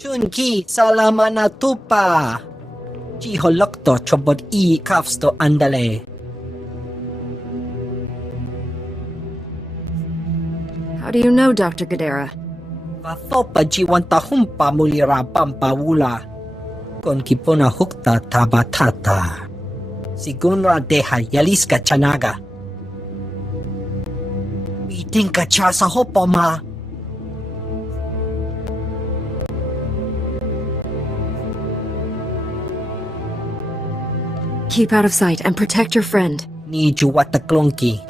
Chunki, salamat na tupa. Chiholok to chobot cuffs to andale. How do you know, Dr. Gadara? Vathopa jiwanta humpa mulira pampawula. Kon kipona hukta tabatata. Sigunra deha yaliska chanaga. Biting ka cha sa hopo ma. Keep out of sight and protect your friend. Ni juwata klonki.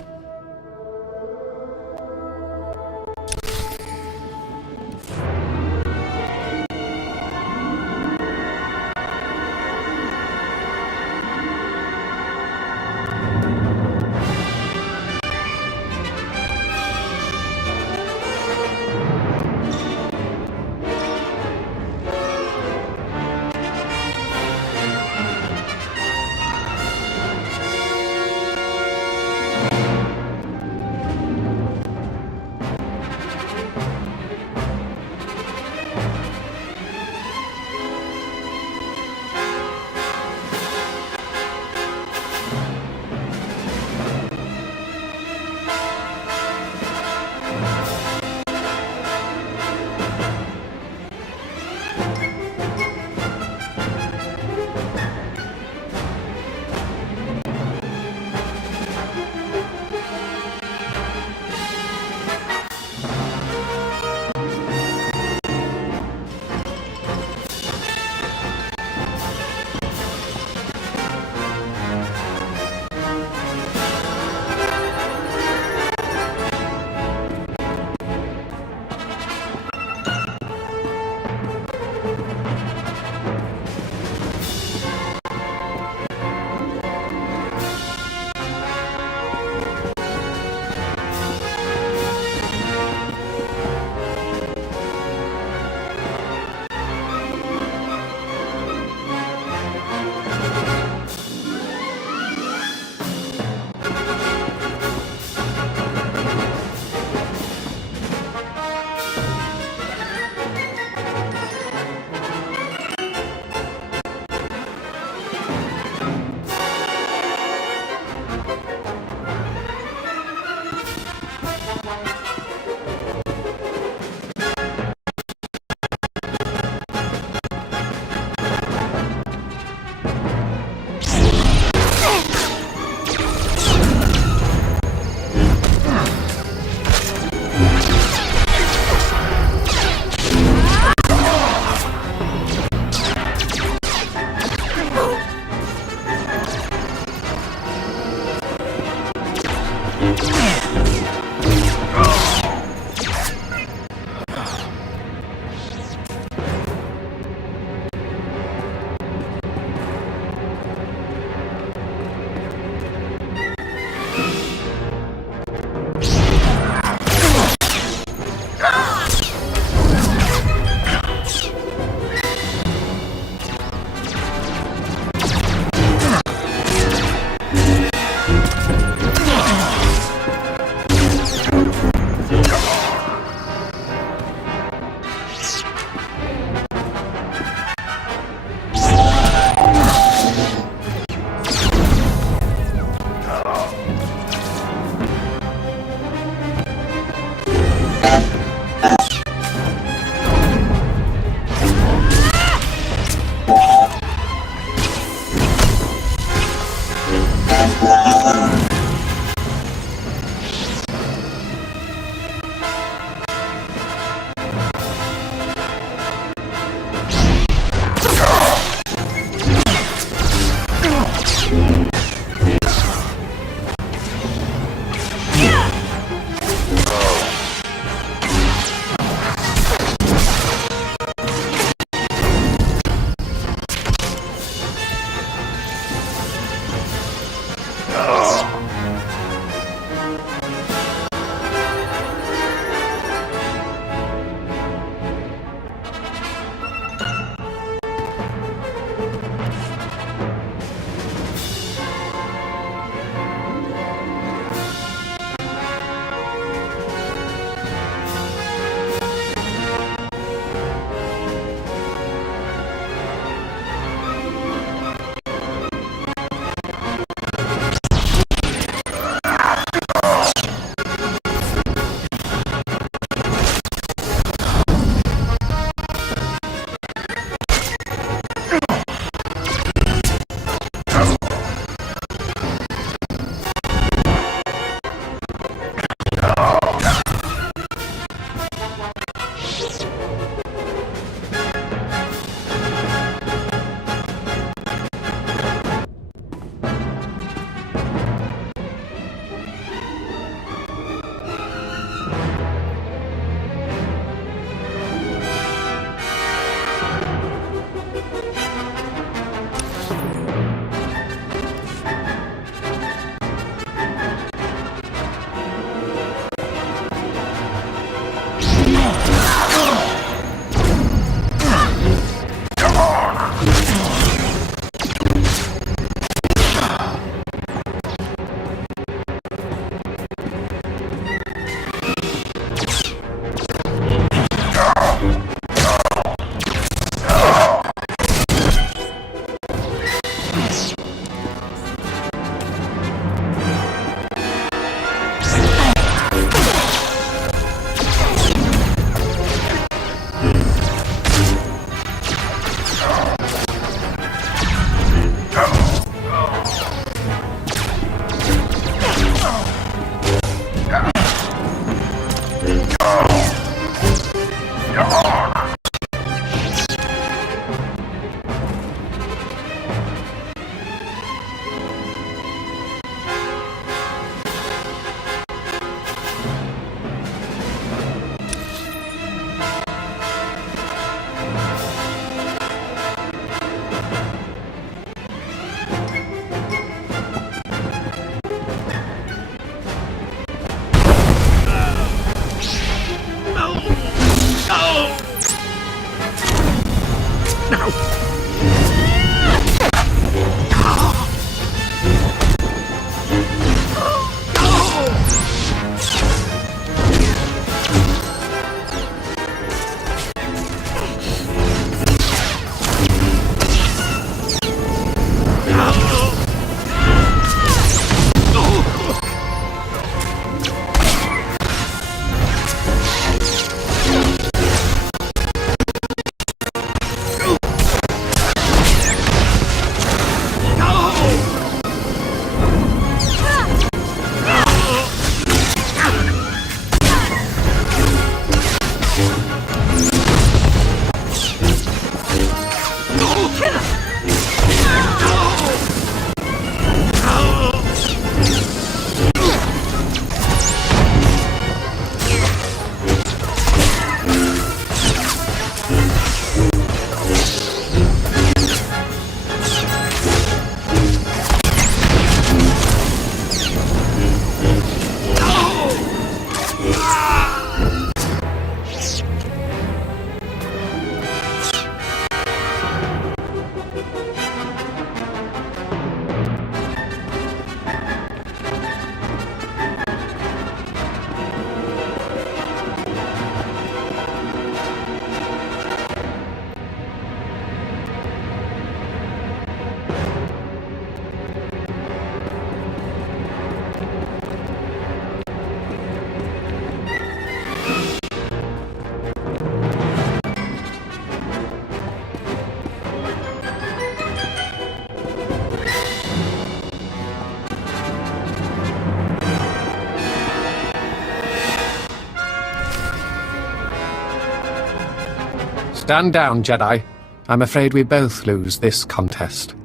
Stand down, Jedi. I'm afraid we both lose this contest.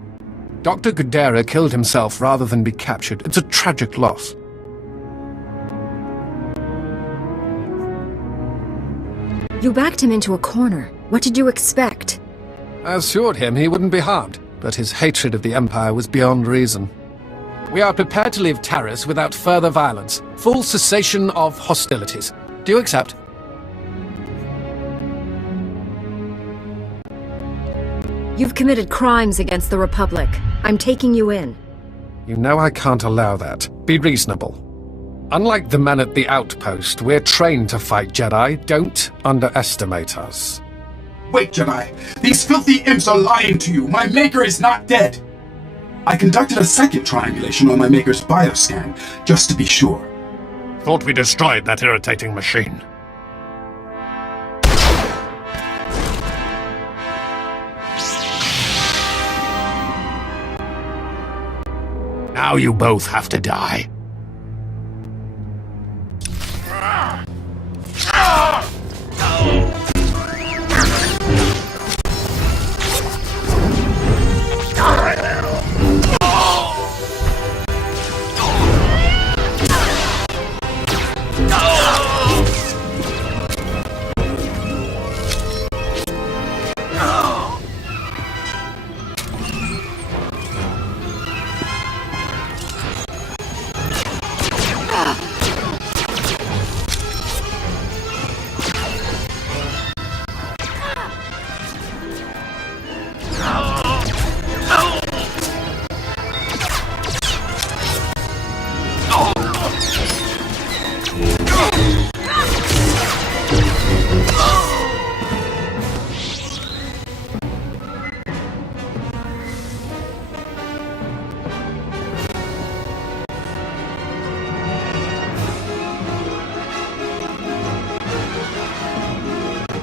Dr. Gudera killed himself rather than be captured. It's a tragic loss. You backed him into a corner. What did you expect? I assured him he wouldn't be harmed, but his hatred of the Empire was beyond reason. We are prepared to leave Taris without further violence. Full cessation of hostilities. Do you accept? You've committed crimes against the Republic. I'm taking you in. You know I can't allow that. Be reasonable. Unlike the men at the outpost, we're trained to fight Jedi. Don't underestimate us. Wait, Jedi! These filthy imps are lying to you! My Maker is not dead! I conducted a second triangulation on my Maker's bioscan, just to be sure. Thought we destroyed that irritating machine. Now you both have to die.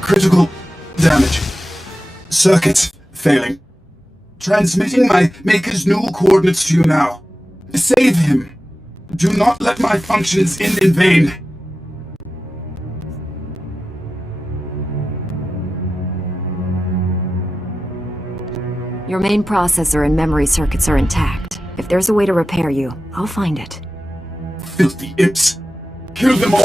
Critical damage. Circuits failing. Transmitting my Maker's new coordinates to you now. Save him. Do not let my functions end in vain. Your main processor and memory circuits are intact. If there's a way to repair you, I'll find it. Filthy imps! Kill them all!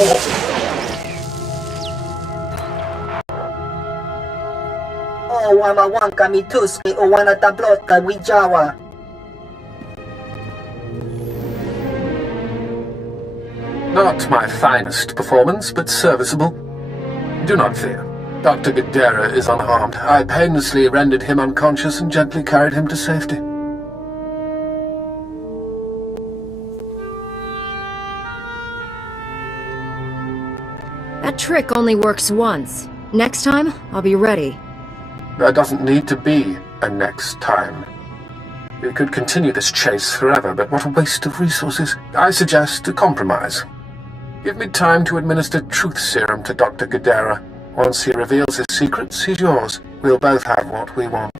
O wamawanka mituski o wanatablota wijawa. Not my finest performance, but serviceable. Do not fear. Dr. Gadara is unharmed. I painlessly rendered him unconscious and gently carried him to safety. That trick only works once. Next time, I'll be ready. There doesn't need to be a next time. We could continue this chase forever, but what a waste of resources. I suggest a compromise. Give me time to administer truth serum to Dr. Gadara. Once he reveals his secrets, he's yours. We'll both have what we want.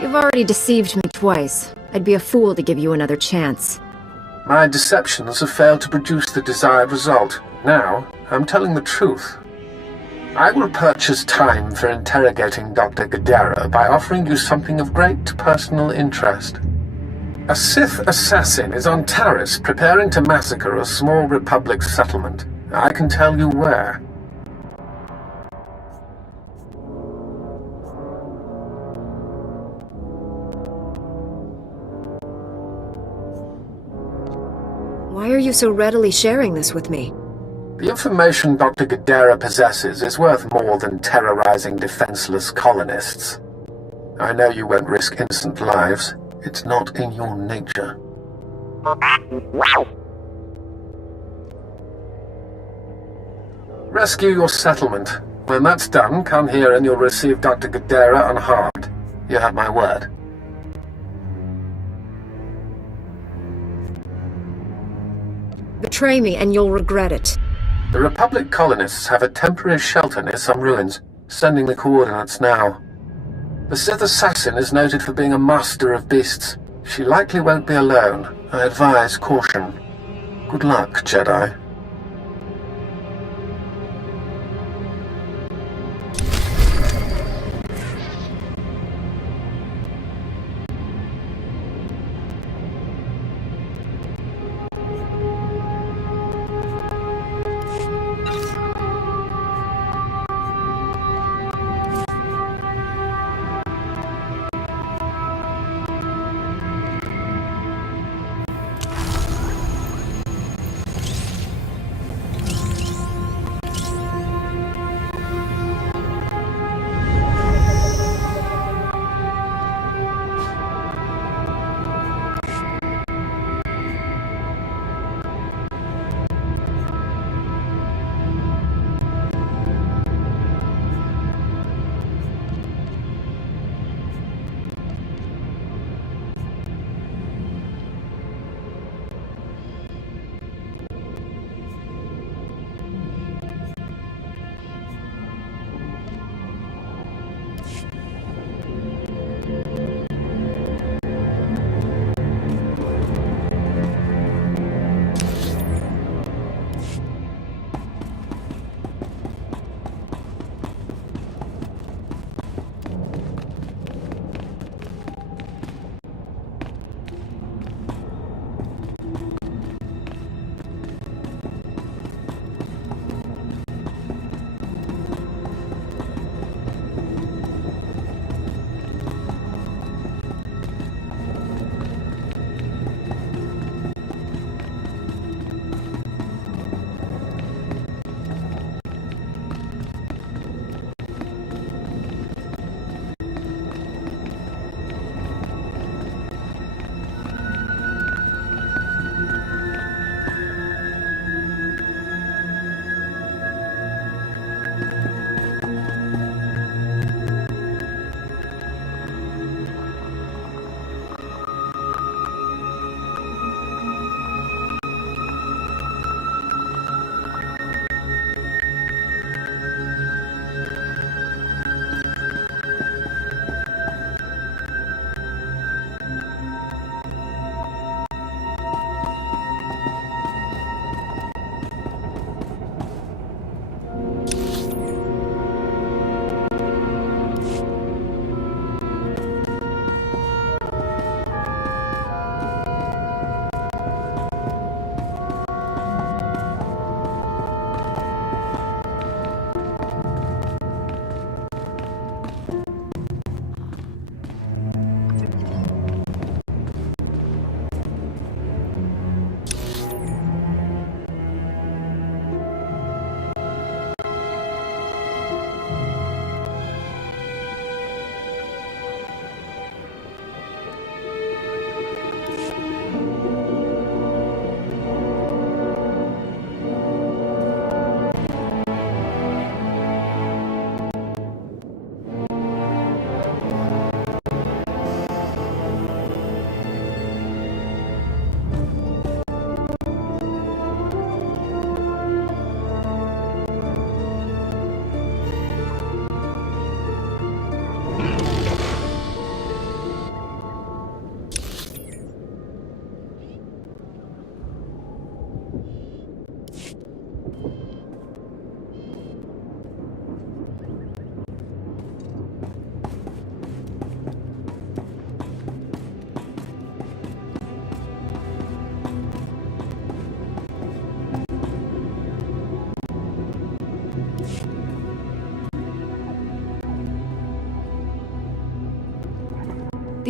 You've already deceived me twice. I'd be a fool to give you another chance. My deceptions have failed to produce the desired result. Now, I'm telling the truth. I will purchase time for interrogating Dr. Gadara by offering you something of great personal interest. A Sith assassin is on Taris preparing to massacre a small Republic settlement. I can tell you where. Why are you so readily sharing this with me? The information Dr. Gadara possesses is worth more than terrorizing defenseless colonists. I know you won't risk innocent lives. It's not in your nature. Rescue your settlement. When that's done, come here and you'll receive Dr. Gadara unharmed. You have my word. Betray me and you'll regret it. The Republic colonists have a temporary shelter near some ruins. Sending the coordinates now. The Sith assassin is noted for being a master of beasts. She likely won't be alone. I advise caution. Good luck, Jedi.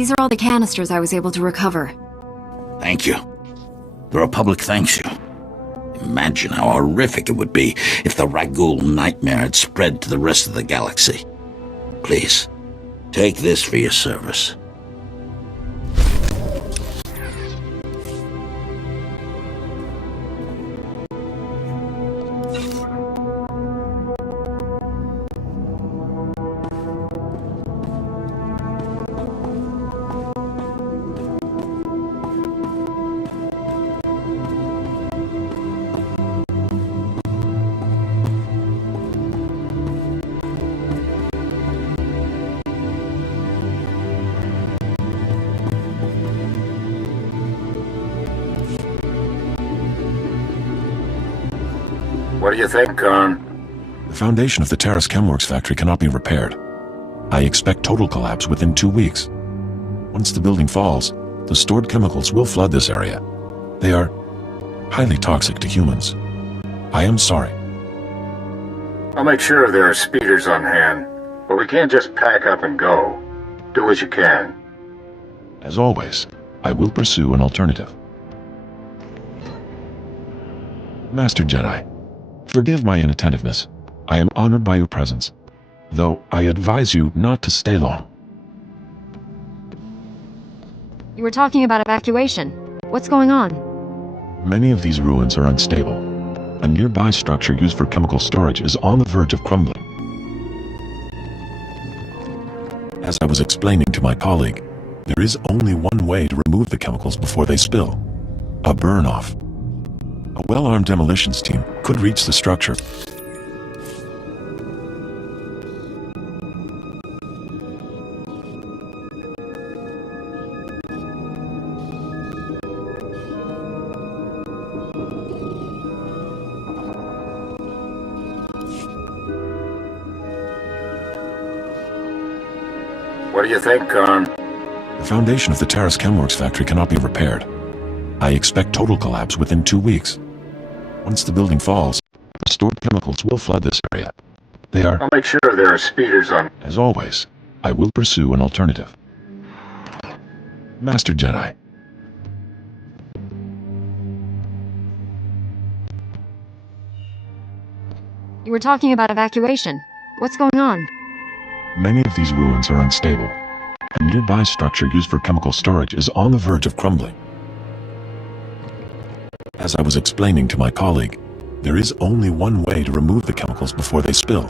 These are all the canisters I was able to recover. Thank you. The Republic thanks you. Imagine how horrific it would be if the Ragul nightmare had spread to the rest of the galaxy. Please, take this for your service. What do you think, Khan? The foundation of the Terrace Chemworks factory cannot be repaired. I expect total collapse within 2 weeks. Once the building falls, the stored chemicals will flood this area. They are highly toxic to humans. I am sorry. I'll make sure there are speeders on hand, but we can't just pack up and go. Do what you can. As always, I will pursue an alternative. Master Jedi, forgive my inattentiveness. I am honored by your presence, though I advise you not to stay long. You were talking about evacuation. What's going on? Many of these ruins are unstable. A nearby structure used for chemical storage is on the verge of crumbling. As I was explaining to my colleague, there is only one way to remove the chemicals before they spill: a burn-off. A well-armed demolitions team could reach the structure. What do you think, Khan? The foundation of the Terrace Chemworks factory cannot be repaired. I expect total collapse within 2 weeks. Once the building falls, the stored chemicals will flood this area. They are... I'll make sure there are speeders on... As always, I will pursue an alternative. Master Jedi. You were talking about evacuation. What's going on? Many of these ruins are unstable. A nearby structure used for chemical storage is on the verge of crumbling. As I was explaining to my colleague, there is only one way to remove the chemicals before they spill: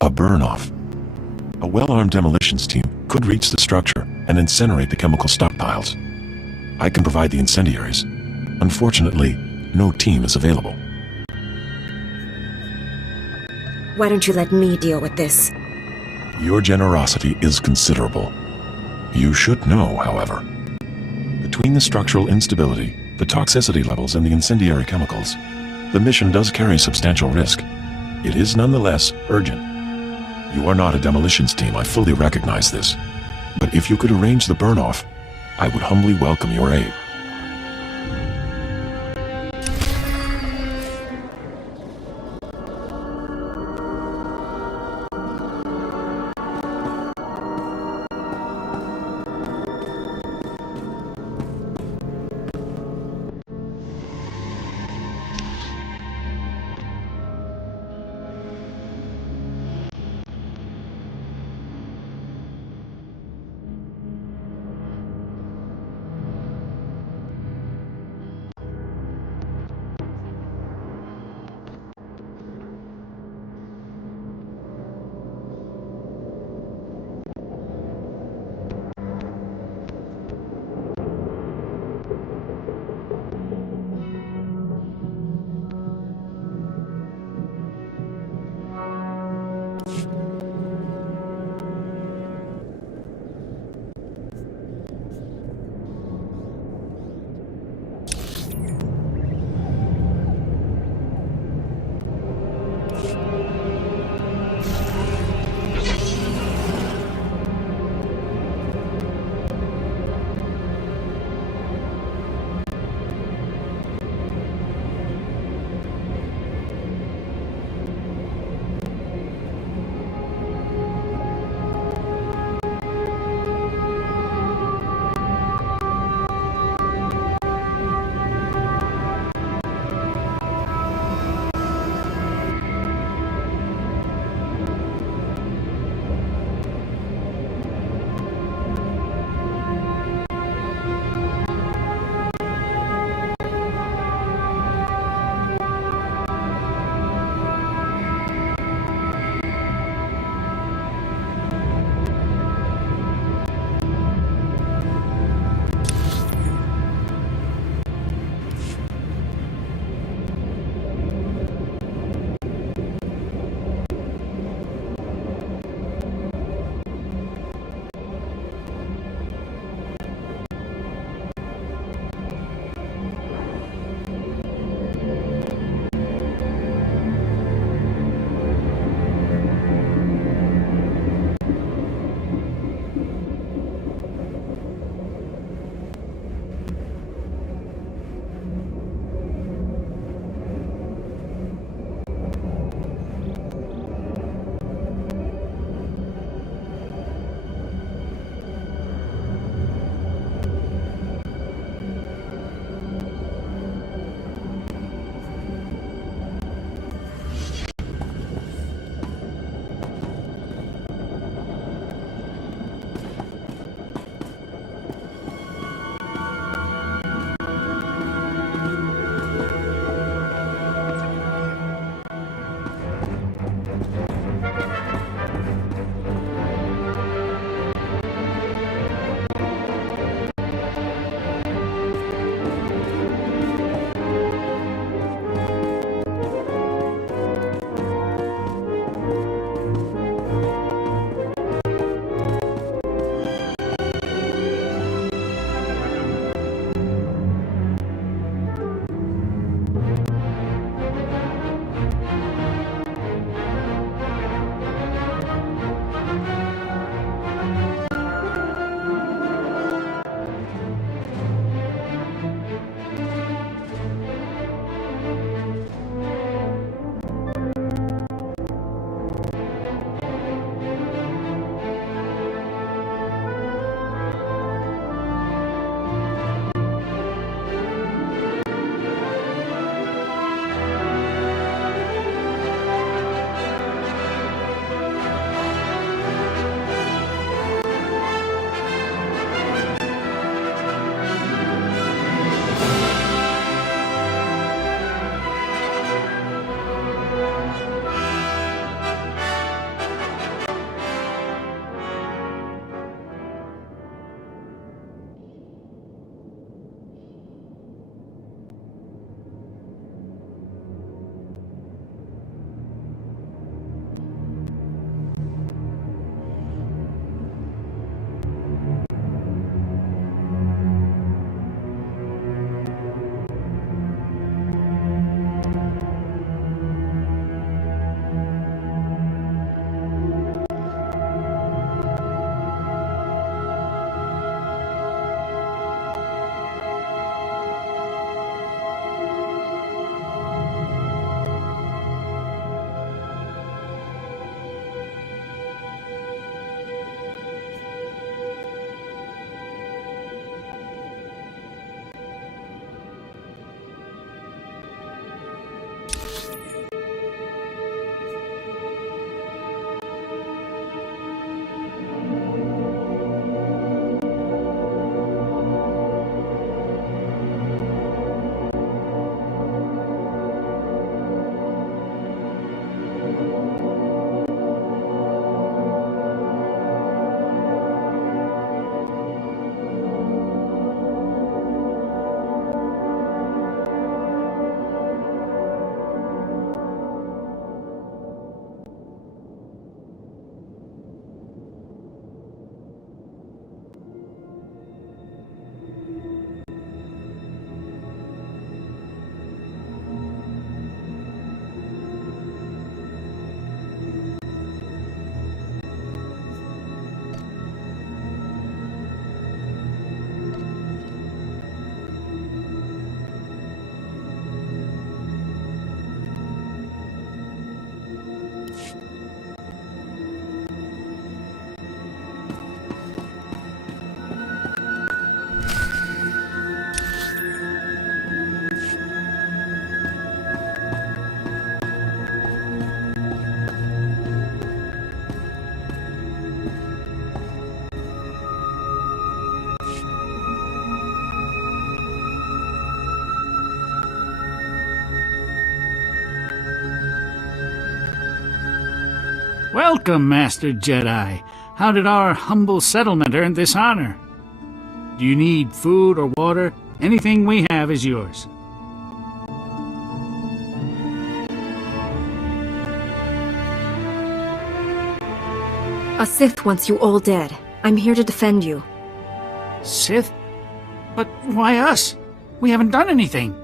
a burn-off. A well-armed demolitions team could reach the structure and incinerate the chemical stockpiles. I can provide the incendiaries. Unfortunately, no team is available. Why don't you let me deal with this? Your generosity is considerable. You should know, however, between the structural instability, the toxicity levels, and the incendiary chemicals, the mission does carry substantial risk. It is nonetheless urgent. You are not a demolitions team, I fully recognize this. But if you could arrange the burn-off, I would humbly welcome your aid. Welcome, Master Jedi. How did our humble settlement earn this honor? Do you need food or water? Anything we have is yours. A Sith wants you all dead. I'm here to defend you. Sith? But why us? We haven't done anything.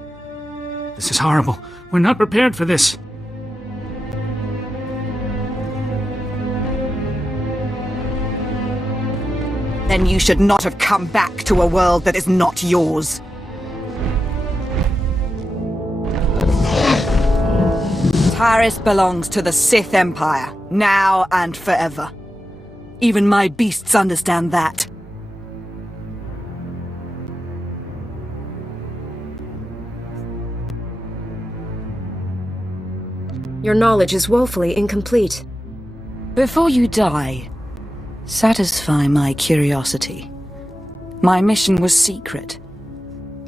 This is horrible. We're not prepared for this. Then you should not have come back to a world that is not yours. Taris belongs to the Sith Empire, now and forever. Even my beasts understand that. Your knowledge is woefully incomplete. Before you die, satisfy my curiosity. My mission was secret.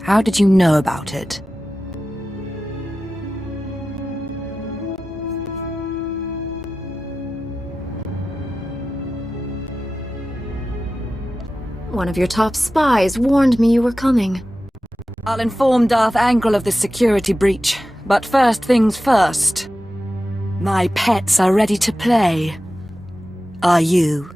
How did you know about it? One of your top spies warned me you were coming. I'll inform Darth Angral of the security breach, but first things first. My pets are ready to play. Are you?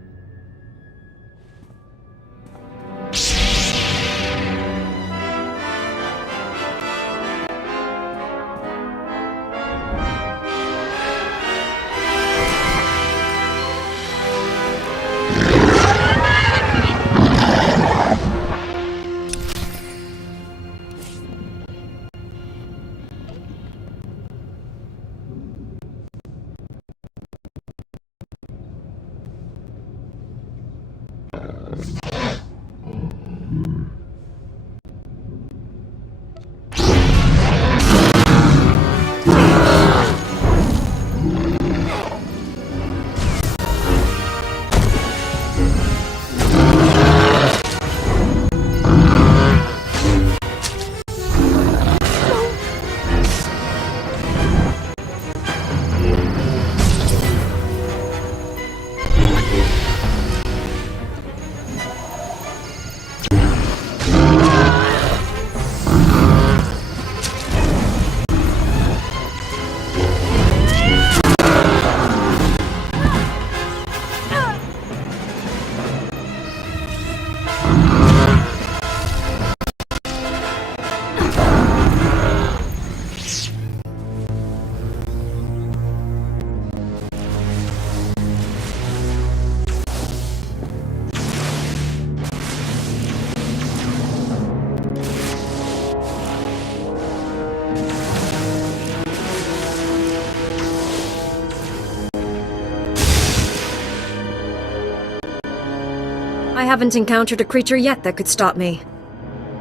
I haven't encountered a creature yet that could stop me.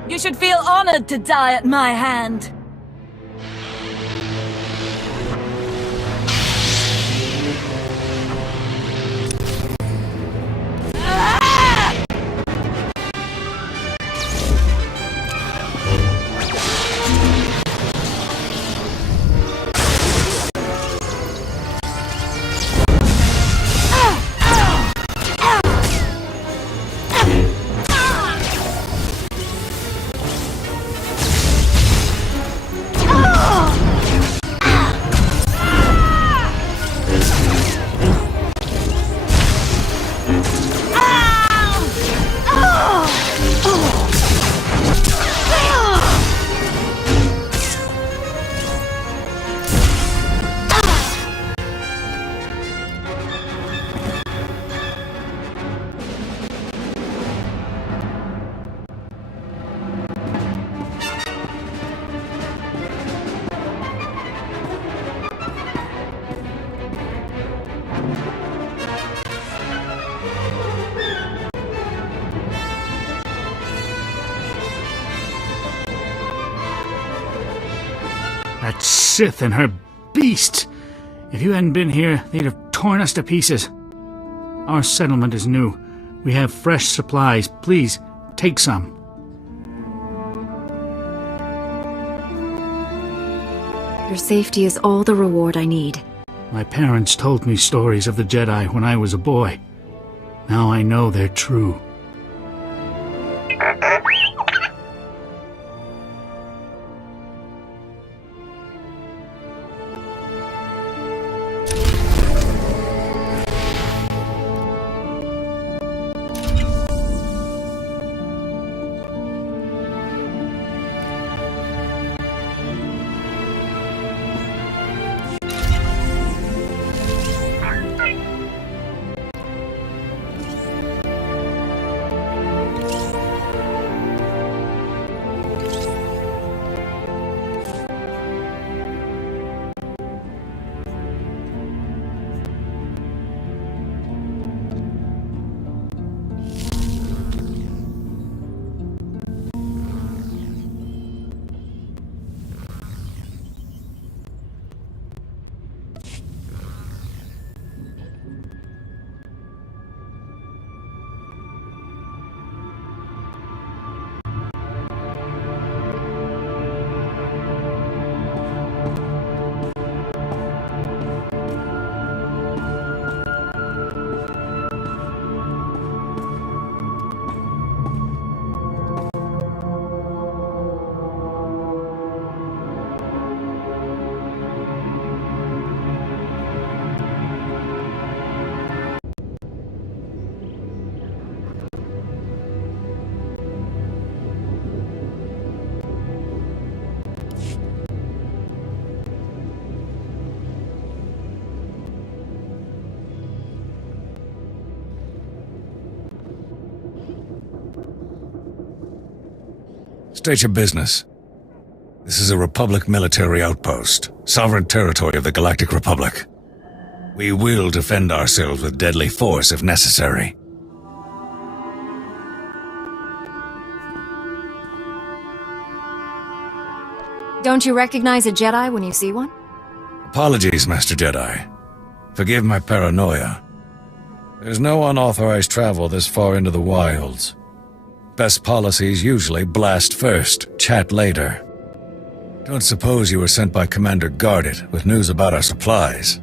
You should feel honored to die at my hand. That Sith and her beast! If you hadn't been here, they'd have torn us to pieces. Our settlement is new. We have fresh supplies. Please, take some. Your safety is all the reward I need. My parents told me stories of the Jedi when I was a boy. Now I know they're true. State your business. This is a Republic military outpost, sovereign territory of the Galactic Republic. We will defend ourselves with deadly force if necessary. Don't you recognize a Jedi when you see one? Apologies, Master Jedi. Forgive my paranoia. There's no unauthorized travel this far into the wilds. Best policies usually blast first, chat later. Don't suppose you were sent by Commander Guarded with news about our supplies.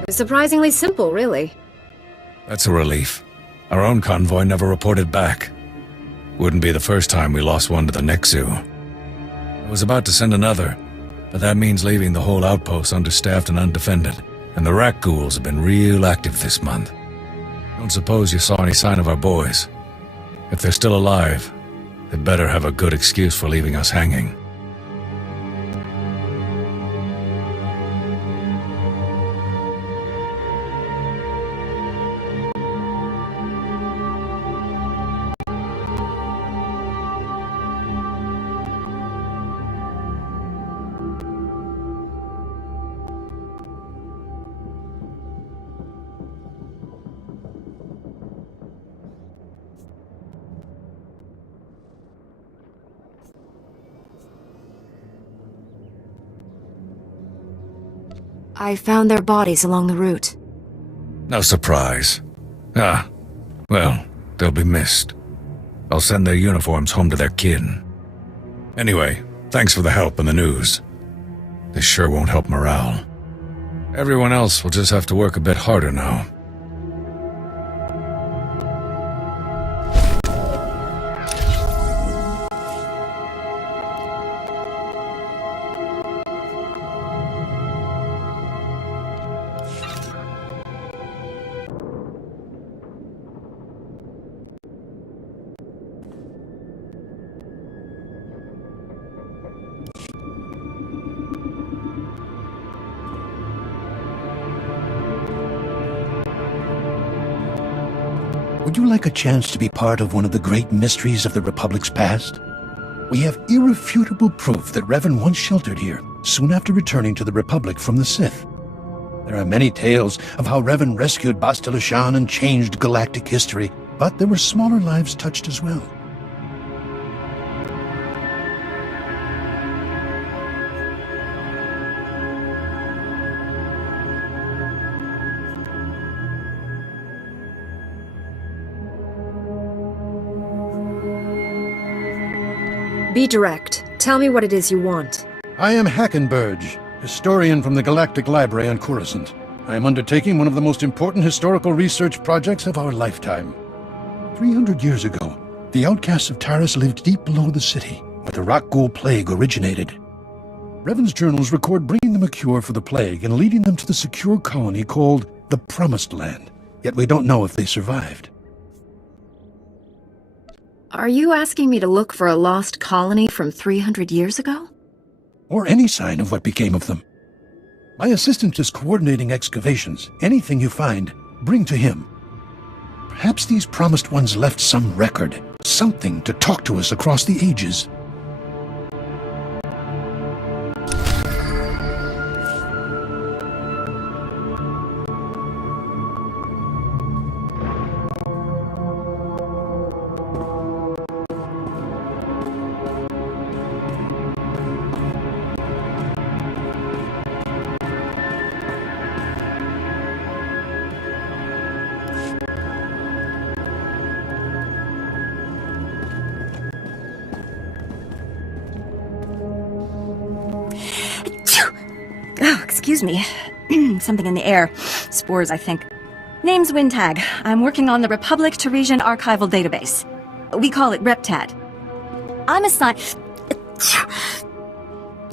It was surprisingly simple, really. That's a relief. Our own convoy never reported back. Wouldn't be the first time we lost one to the Nixu. I was about to send another, but that means leaving the whole outpost understaffed and undefended, and the rat ghouls have been real active this month. Don't suppose you saw any sign of our boys. If they're still alive, they'd better have a good excuse for leaving us hanging. I found their bodies along the route. No surprise. Well, they'll be missed. I'll send their uniforms home to their kin. Anyway, thanks for the help and the news. This sure won't help morale. Everyone else will just have to work a bit harder now. Would you like a chance to be part of one of the great mysteries of the Republic's past? We have irrefutable proof that Revan once sheltered here, soon after returning to the Republic from the Sith. There are many tales of how Revan rescued Bastila Shan and changed galactic history, but there were smaller lives touched as well. Be direct. Tell me what it is you want. I am Hackenberg, historian from the Galactic Library on Coruscant. I am undertaking one of the most important historical research projects of our lifetime. 300 years ago, the outcasts of Taris lived deep below the city, where the Rakghoul plague originated. Revan's journals record bringing them a cure for the plague and leading them to the secure colony called the Promised Land, yet we don't know if they survived. Are you asking me to look for a lost colony from 300 years ago? Or any sign of what became of them. My assistant is coordinating excavations. Anything you find, bring to him. Perhaps these promised ones left some record, something to talk to us across the ages. Oh, excuse me. Something in the air. Spores, I think. Name's Wintag. I'm working on the Republic Teresian archival database. We call it RepTad. I'm assigned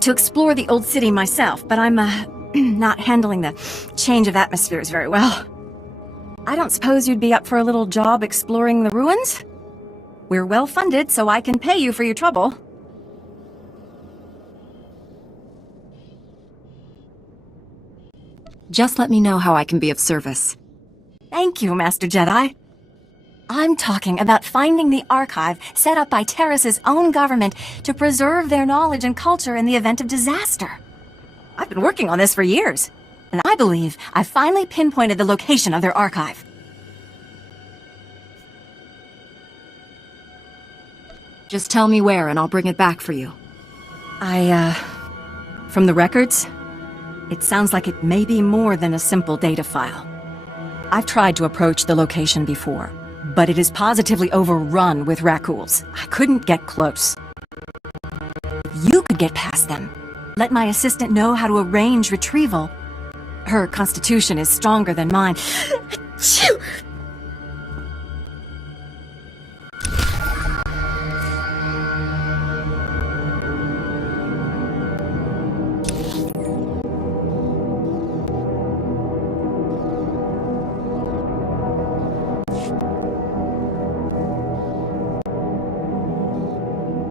to explore the old city myself, but I'm not handling the change of atmospheres very well. I don't suppose you'd be up for a little job exploring the ruins? We're well funded, so I can pay you for your trouble. Just let me know how I can be of service. Thank you, Master Jedi. I'm talking about finding the archive set up by Terrace's own government to preserve their knowledge and culture in the event of disaster. I've been working on this for years, and I believe I've finally pinpointed the location of their archive. Just tell me where and I'll bring it back for you. From the records, it sounds like it may be more than a simple data file. I've tried to approach the location before, but it is positively overrun with Rakghouls. I couldn't get close. You could get past them. Let my assistant know how to arrange retrieval. Her constitution is stronger than mine.